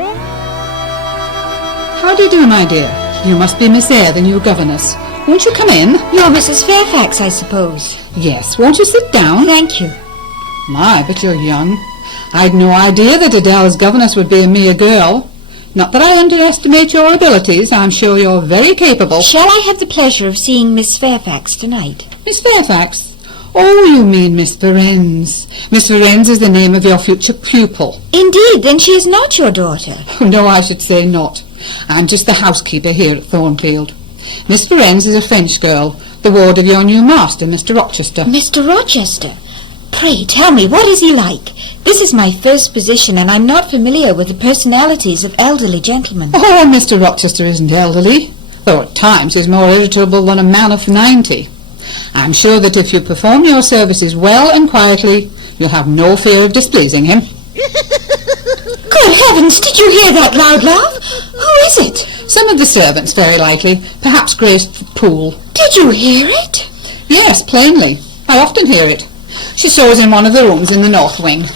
How do you do, my dear? You must be Miss Eyre, the new governess. Won't you come in? You're Mrs. Fairfax, I suppose. Yes, won't you sit down? Thank you. My, but you're young. I'd no idea that Adele's governess would be a mere girl. Not that I underestimate your abilities. I'm sure you're very capable. Shall I have the pleasure of seeing Miss Fairfax tonight? Miss Fairfax? Oh, you mean Miss Varennes. Miss Varennes is the name of your future pupil. Indeed, then she is not your daughter. No, I should say not. I'm just the housekeeper here at Thornfield. Miss Varennes is a French girl, the ward of your new master, Mr. Rochester. Mr. Rochester? Pray tell me, what is he like? This is my first position, and I'm not familiar with the personalities of elderly gentlemen. Oh, Mr. Rochester isn't elderly, though at times he's more irritable than a man of 90. I'm sure that if you perform your services well and quietly, you'll have no fear of displeasing him. Good heavens, did you hear that loud laugh? Who is it? Some of the servants, very likely. Perhaps Grace Poole. Did you hear it? Yes, plainly. I often hear it. She sews in one of the rooms in the north wing.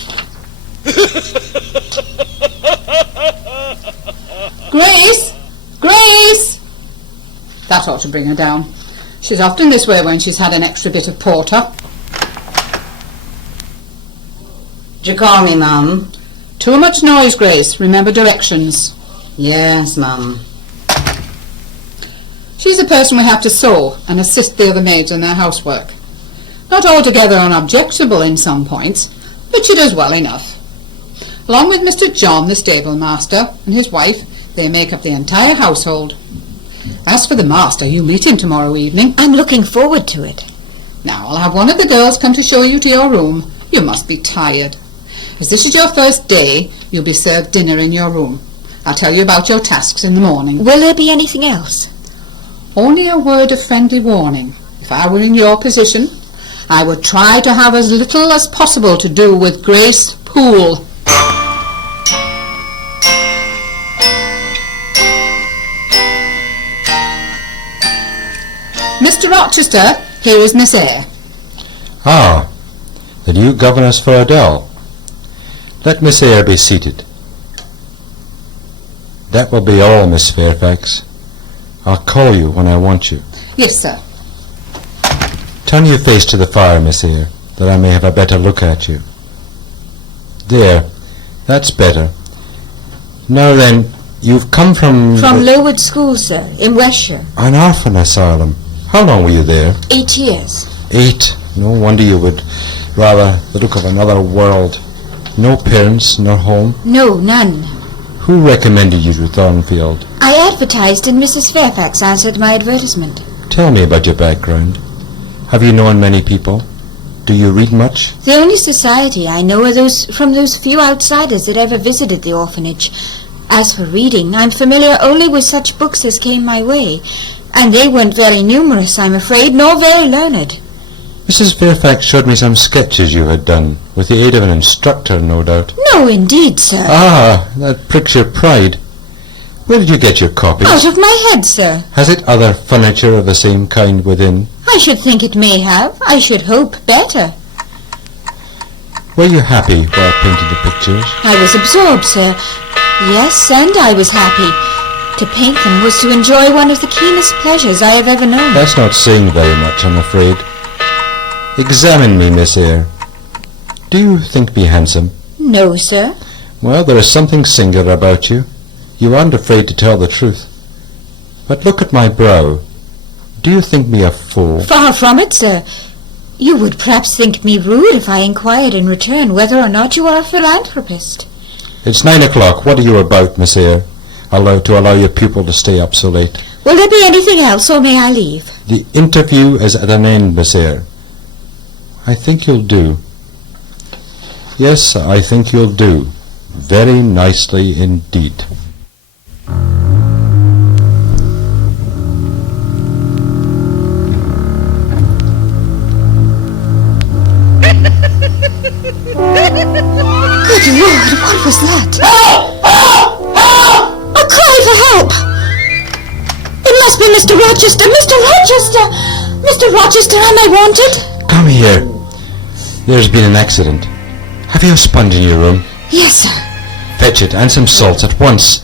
Grace! Grace! That ought to bring her down. She's often this way when she's had an extra bit of porter. Did you call me, Mum? Too much noise, Grace. Remember directions. Yes, Mum. She's the person we have to sew and assist the other maids in their housework. Not altogether unobjectionable in some points, but she does well enough. Along with Mr. John, the stable master, and his wife, they make up the entire household. As for the master, you meet him tomorrow evening. I'm looking forward to it. Now, I'll have one of the girls come to show you to your room. You must be tired. As this is your first day, you'll be served dinner in your room. I'll tell you about your tasks in the morning. Will there be anything else? Only a word of friendly warning. If I were in your position, I would try to have as little as possible to do with Grace Poole. Mr. Rochester, here is Miss Eyre. Ah, the new governess for Adele. Let Miss Eyre be seated. That will be all, Miss Fairfax. I'll call you when I want you. Yes, sir. Turn your face to the fire, Miss Eyre, that I may have a better look at you. There, that's better. Now then, you've come from... From Lowood School, sir, in Westshire. An orphan asylum. How long were you there? 8 years. 8? No wonder you would rather the look of another world. No parents, no home? No, none. Who recommended you to Thornfield? I advertised and Mrs. Fairfax answered my advertisement. Tell me about your background. Have you known many people? Do you read much? The only society I know are from those few outsiders that ever visited the orphanage. As for reading, I'm familiar only with such books as came my way, and they weren't very numerous, I'm afraid, nor very learned. Mrs. Fairfax showed me some sketches you had done, with the aid of an instructor, no doubt. No, indeed, sir. Ah, that pricks your pride. Where did you get your copies? Out of my head, sir. Has it other furniture of the same kind within? I should think it may have. I should hope better. Were you happy while painting the pictures? I was absorbed, sir. Yes, and I was happy. To paint them was to enjoy one of the keenest pleasures I have ever known. That's not saying very much, I'm afraid. Examine me, Miss Eyre. Do you think me handsome? No, sir. Well, there is something singular about you. You aren't afraid to tell the truth. But look at my brow. Do you think me a fool? Far from it, sir. You would perhaps think me rude if I inquired in return whether or not you are a philanthropist. It's 9 o'clock. What are you about, Miss Eyre? To allow your pupil to stay up so late. Will there be anything else, or may I leave? The interview is at an end, Miss Eyre. I think you'll do. Yes, I think you'll do. Very nicely indeed. Good Lord, what was that? A cry for help! It must be Mr. Rochester! Mr. Rochester! Mr. Rochester, am I wanted? Come here. There's been an accident. Have you a sponge in your room? Yes, sir. fetch it, and some salt at once.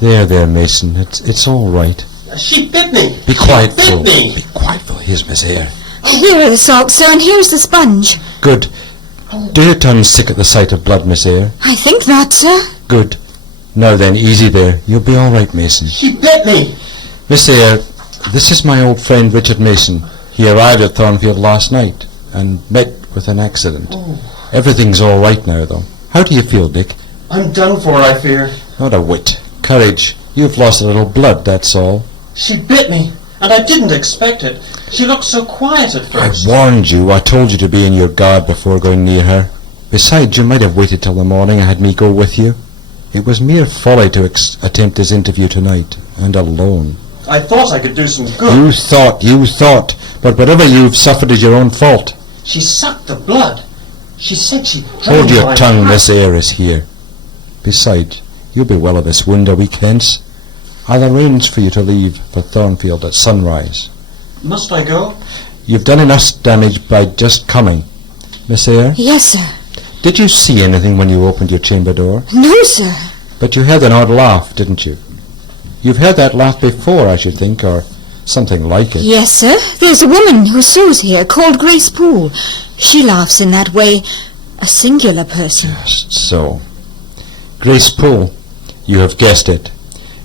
There, Mason. It's all right. She bit me. Be quiet, She Phil. bit me. Be quiet, Phil. Here's Miss Eyre. Here are the salts, sir, and here's the sponge. Good. Do your tongue sick at the sight of blood, Miss Eyre? I think not, sir. Good. Now then, easy there. You'll be all right, Mason. She bit me. Miss Eyre, this is my old friend Richard Mason. He arrived at Thornfield last night and met with an accident. Oh. Everything's all right now, though. How do you feel, Dick? I'm done for, I fear. Not a whit. Courage. You've lost a little blood, that's all. She bit me, and I didn't expect it. She looked so quiet at I first. warned you. I told you to be in your guard before going near her. Besides, you might have waited till the morning and had me go with you. It was mere folly to attempt this interview tonight, and alone. I thought I could do some good. You thought. But whatever you've suffered is your own fault. She sucked the blood. She said she Hold drained your my tongue, heart. Miss Eyre is here. Besides, you'll be well of this wound a week hence. I'll arrange for you to leave for Thornfield at sunrise. Must I go? You've done enough damage by just coming. Miss Eyre, Yes, sir. did you see anything when you opened your chamber door? No, sir. But you heard an odd laugh, didn't you? You've heard that laugh before, I should think, or something like it. Yes, sir. There's a woman who sews here called Grace Poole. She laughs in that way. A singular person. Just so. Grace Poole, you have guessed it.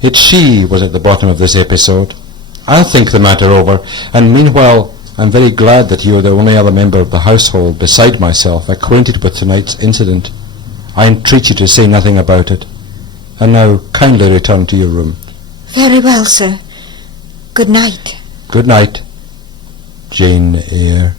It's she was at the bottom of this episode. I'll think the matter over, and meanwhile I'm very glad that you are the only other member of the household beside myself acquainted with tonight's incident. I entreat you to say nothing about it. And now kindly return to your room. Very well, sir. Good night. Good night, Jane Eyre.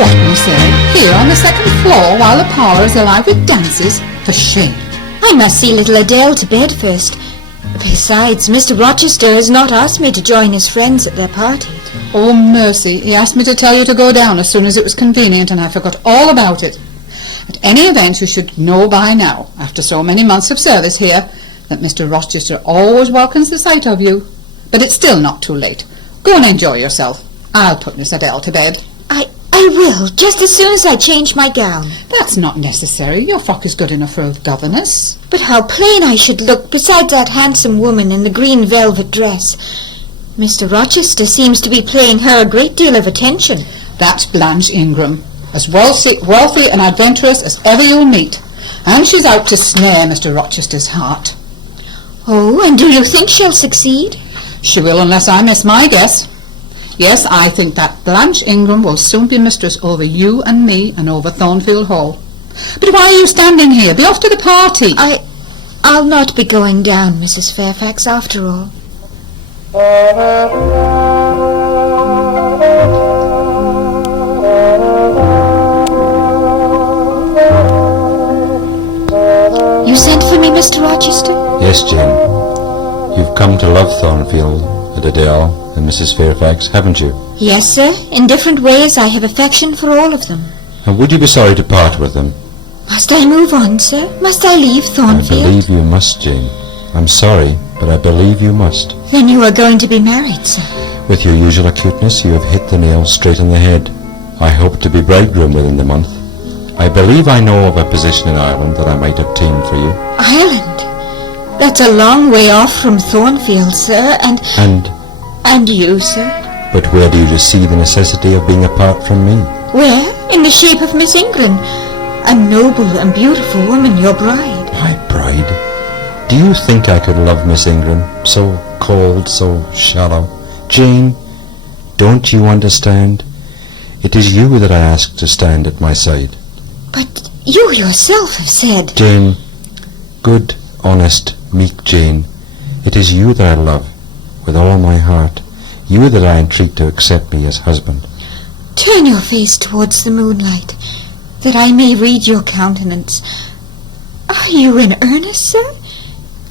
What, Miss Eyre? Here on the second floor while the parlour is alive with dances? For shame. I must see little Adele to bed first. Besides, Mr. Rochester has not asked me to join his friends at their party. Oh, mercy. He asked me to tell you to go down as soon as it was convenient, and I forgot all about it. At any event, you should know by now, after so many months of service here, that Mr. Rochester always welcomes the sight of you. But it's still not too late. Go and enjoy yourself. I'll put Miss Adele to bed. I will, just as soon as I change my gown. That's not necessary. Your frock is good enough for a governess. But how plain I should look beside that handsome woman in the green velvet dress. Mr. Rochester seems to be paying her a great deal of attention. That's Blanche Ingram, as wealthy and adventurous as ever you'll meet. And she's out to snare Mr. Rochester's heart. Oh, and do you think she'll succeed? She will, unless I miss my guess. Yes, I think that Blanche Ingram will soon be mistress over you and me and over Thornfield Hall. But why are you standing here? Be off to the party. I'll not be going down, Mrs. Fairfax, after all. You sent for me, Mr. Rochester? Yes, Jane. You've come to love Thornfield and Adele and Mrs. Fairfax, haven't you? Yes, sir. In different ways I have affection for all of them. And would you be sorry to part with them? Must I move on, sir? Must I leave I Thornfield? believe you must, Jane. I'm sorry, but I believe you must. Then you are going to be married, sir. With your usual acuteness, you have hit the nail straight on the head. I hope to be bridegroom within the month. I believe I know of a position in Ireland that I might obtain for you. Ireland? That's a long way off from Thornfield, sir, and you, sir. But where do you see the necessity of being apart from me? Where? In the shape of Miss Ingram, a noble and beautiful woman, your bride. My bride? Do you think I could love Miss Ingram? So cold, so shallow. Jane, don't you understand? It is you that I ask to stand at my side. But you yourself have said... Jane, good, honest, meek Jane, it is you that I love, with all my heart. You that I entreat to accept me as husband. Turn your face towards the moonlight, that I may read your countenance. Are you in earnest, sir?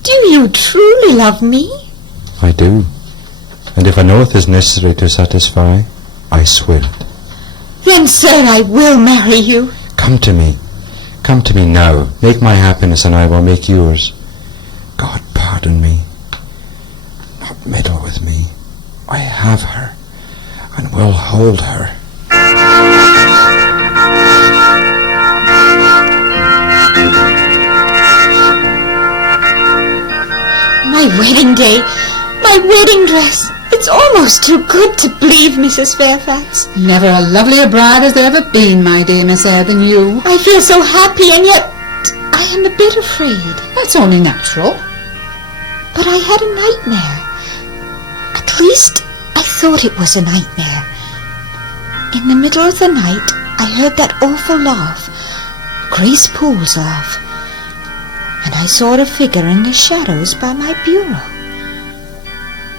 Do you truly love me? I do. And if an oath is necessary to satisfy, I swear it. Then, sir, I will marry you. Come to me. Come to me now. Make my happiness and I will make yours. God pardon me. Not meddle with me. I have her, and will hold her. My wedding day, my wedding dress. It's almost too good to believe, Mrs. Fairfax. Never a lovelier bride has there ever been, my dear Miss Eyre, than you. I feel so happy, and yet I am a bit afraid. That's only natural. But I had a nightmare. At least I thought it was a nightmare. In the middle of the night, I heard that awful laugh, Grace Poole's laugh, and I saw a figure in the shadows by my bureau.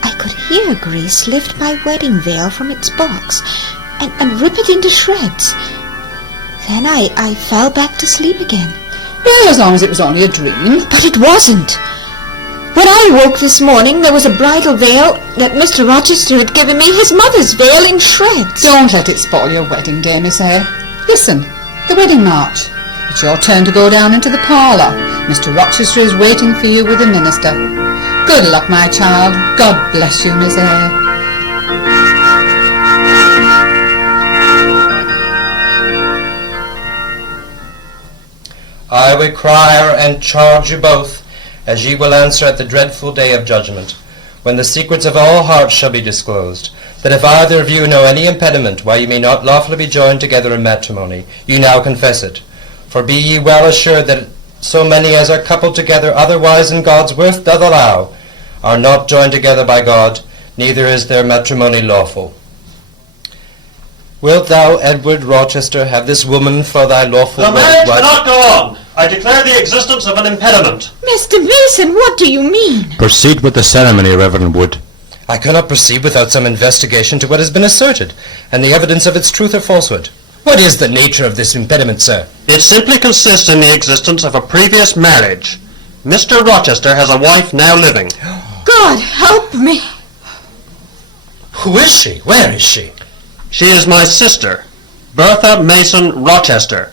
I could hear Grace lift my wedding veil from its box and rip it into shreds. Then I fell back to sleep again. Well, as long as it was only a dream. But it wasn't. When I woke this morning, there was a bridal veil that Mr. Rochester had given me, his mother's veil, in shreds. Don't let it spoil your wedding day, Miss Eyre. Listen, the wedding march. It's your turn to go down into the parlour. Mr. Rochester is waiting for you with the minister. Good luck, my child. God bless you, Miss Eyre. I require and charge you both, as ye will answer at the dreadful day of judgment, when the secrets of all hearts shall be disclosed, that if either of you know any impediment why ye may not lawfully be joined together in matrimony, ye now confess it. For be ye well assured that so many as are coupled together otherwise than God's worth doth allow, are not joined together by God, neither is their matrimony lawful. Wilt thou, Edward Rochester, have this woman for thy lawful The marriage wife? cannot go on. I declare the existence of an impediment. Mr. Mason, what do you mean? Proceed with the ceremony, Reverend Wood. I cannot proceed without some investigation to what has been asserted, and the evidence of its truth or falsehood. What is the nature of this impediment, sir? It simply consists in the existence of a previous marriage. Mr. Rochester has a wife now living. God help me. Who is she? Where is she? She is my sister, Bertha Mason Rochester,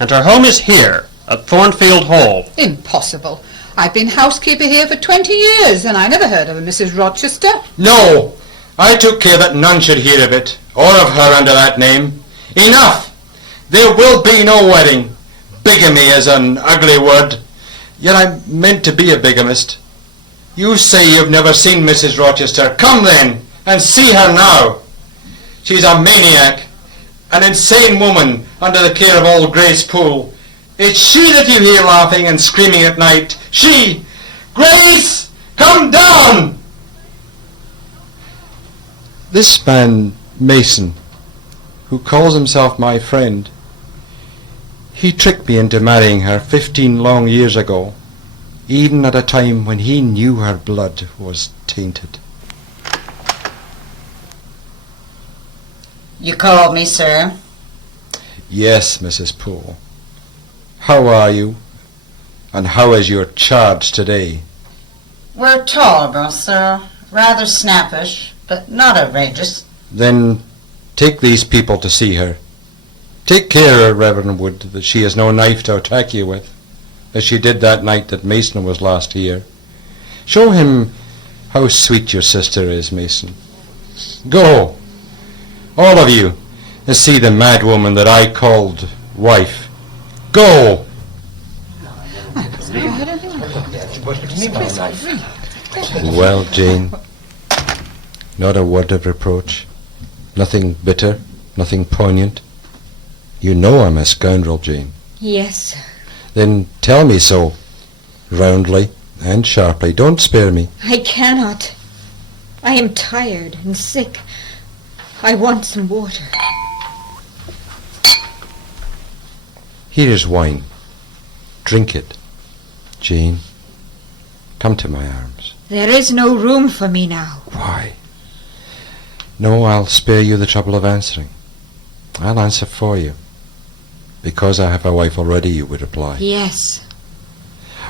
and her home is here, at Thornfield Hall. Impossible. I've been housekeeper here for 20 years, and I never heard of a Mrs. Rochester. No! I took care that none should hear of it, or of her under that name. Enough! There will be no wedding. Bigamy is an ugly word, yet I meant to be a bigamist. You say you've never seen Mrs. Rochester. Come then, and see her now. She's a maniac, an insane woman under the care of old Grace Poole. It's she that you hear laughing and screaming at night. She! Grace! Come down! This man, Mason, who calls himself my friend, he tricked me into marrying her 15 long years ago, even at a time when he knew her blood was tainted. You called me, sir? Yes, Mrs. Poole. How are you? And how is your charge today? We're tolerable, sir. Rather snappish, but not outrageous. Then take these people to see her. Take care, Reverend Wood, that she has no knife to attack you with, as she did that night that Mason was last here. Show him how sweet your sister is, Mason. Go, all of you, and see the mad woman that I called wife. Go! Well, Jane, not a word of reproach, nothing bitter, nothing poignant. You know I'm a scoundrel, Jane. Yes, sir. Then tell me so, roundly and sharply. Don't spare me. I cannot. I am tired and sick. I want some water. Here is wine. Drink it. Jane, come to my arms. There is no room for me now. Why? No, I'll spare you the trouble of answering. I'll answer for you. Because I have a wife already, you would reply. Yes.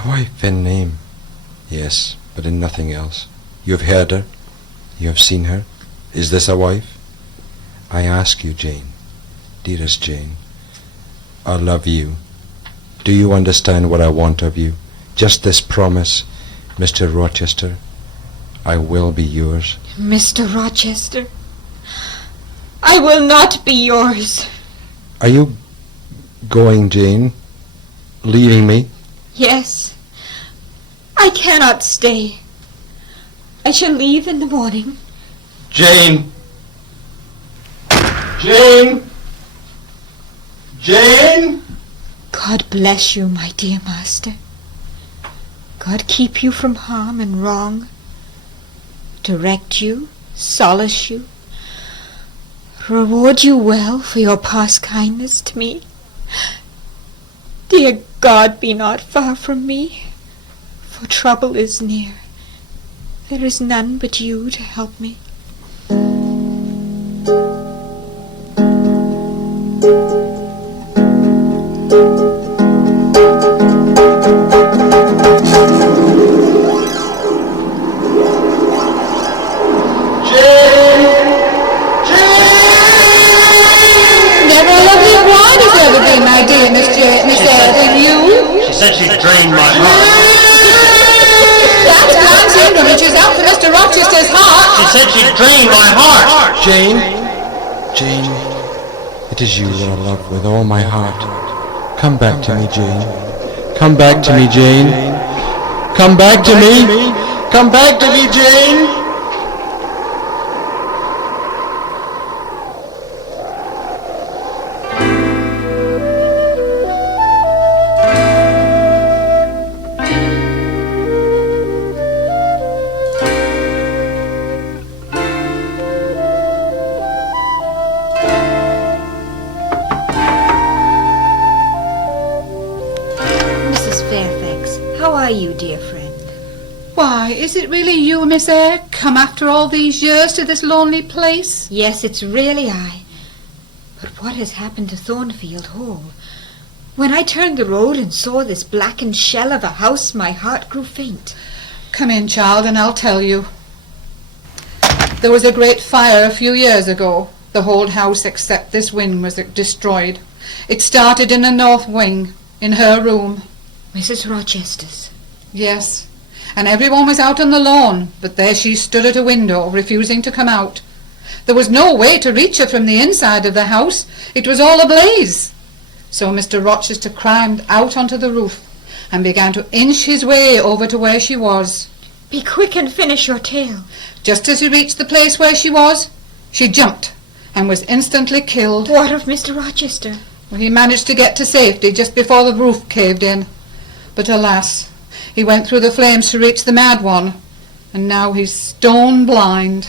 A wife in name. Yes, but in nothing else. You have heard her. You have seen her. Is this a wife? I ask you, Jane, dearest Jane, I love you. Do you understand what I want of you? Just this promise, Mr. Rochester, I will be yours. Mr. Rochester, I will not be yours. Are you going, Jane? Leaving me? Yes. I cannot stay. I shall leave in the morning. Jane! Jane! Jane! God bless you, my dear master. God keep you from harm and wrong. Direct you, solace you, reward you well for your past kindness to me. Dear God, be not far from me, for trouble is near. There is none but you to help me. She said she'd drained my heart. That's Grand Syndrome, which is out for Mr. Rochester's heart. She said she'd drained my heart. Jane! Jane, it is you that I love with all my heart. Come back to me, Jane. Come back to me, Jane. Come back to me. Come back to me, Jane. How are you, dear friend? Why, is it really you, Miss Eyre, come after all these years to this lonely place? Yes, it's really I. But what has happened to Thornfield Hall? When I turned the road and saw this blackened shell of a house, my heart grew faint. Come in, child, and I'll tell you. There was a great fire a few years ago. The whole house except this wing was destroyed. It started in the north wing, in her room. Mrs. Rochester's? Yes, and everyone was out on the lawn, but there she stood at a window, refusing to come out. There was no way to reach her from the inside of the house. It was all ablaze. So Mr. Rochester climbed out onto the roof and began to inch his way over to where she was. Be quick and finish your tale. Just as he reached the place where she was, she jumped and was instantly killed. What of Mr. Rochester? Well, he managed to get to safety just before the roof caved in. But alas, he went through the flames to reach the mad one, and now he's stone blind.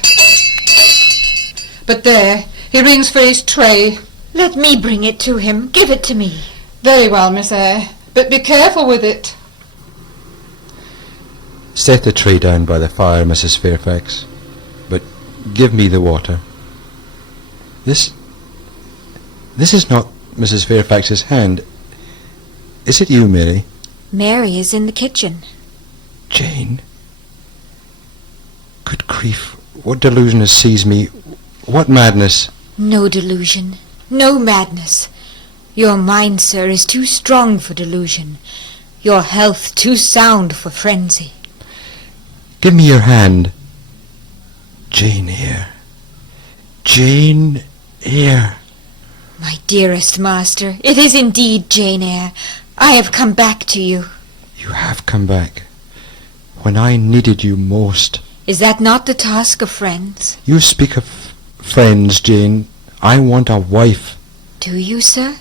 But there, he rings for his tray. Let me bring it to him. Give it to me. Very well, Miss Eyre, but be careful with it. Set the tray down by the fire, Mrs. Fairfax, but give me the water. This is not Mrs. Fairfax's hand. Is it you, Mary? Mary is in the kitchen. Jane? Good grief, what delusion has seized me? What madness? No delusion, no madness. Your mind, sir, is too strong for delusion. Your health too sound for frenzy. Give me your hand. Jane Eyre. Jane Eyre. My dearest master, it is indeed Jane Eyre. I have come back to you. You have come back. When I needed you most. Is that not the task of friends? You speak of friends, Jane. I want a wife. Do you, sir?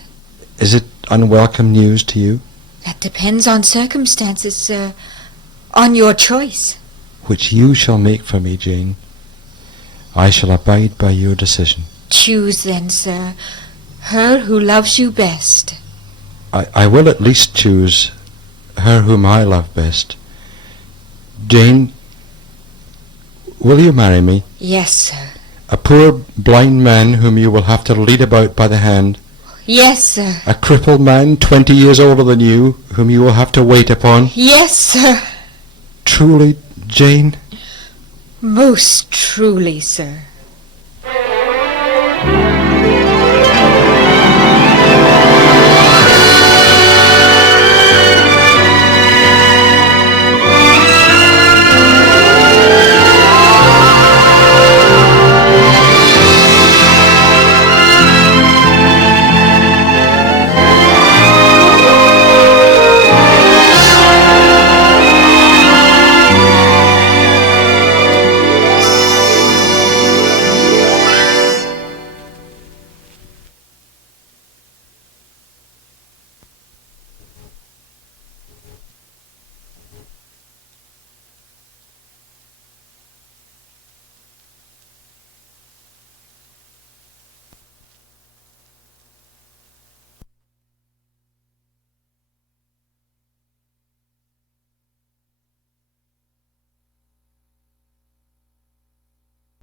Is it unwelcome news to you? That depends on circumstances, sir. On your choice. Which you shall make for me, Jane. I shall abide by your decision. Choose then, sir, her who loves you best. I will at least choose her whom I love best. Jane, will you marry me? Yes, sir. A poor blind man whom you will have to lead about by the hand. Yes, sir. A crippled man 20 years older than you, whom you will have to wait upon. Yes, sir. Truly, Jane? Most truly, sir.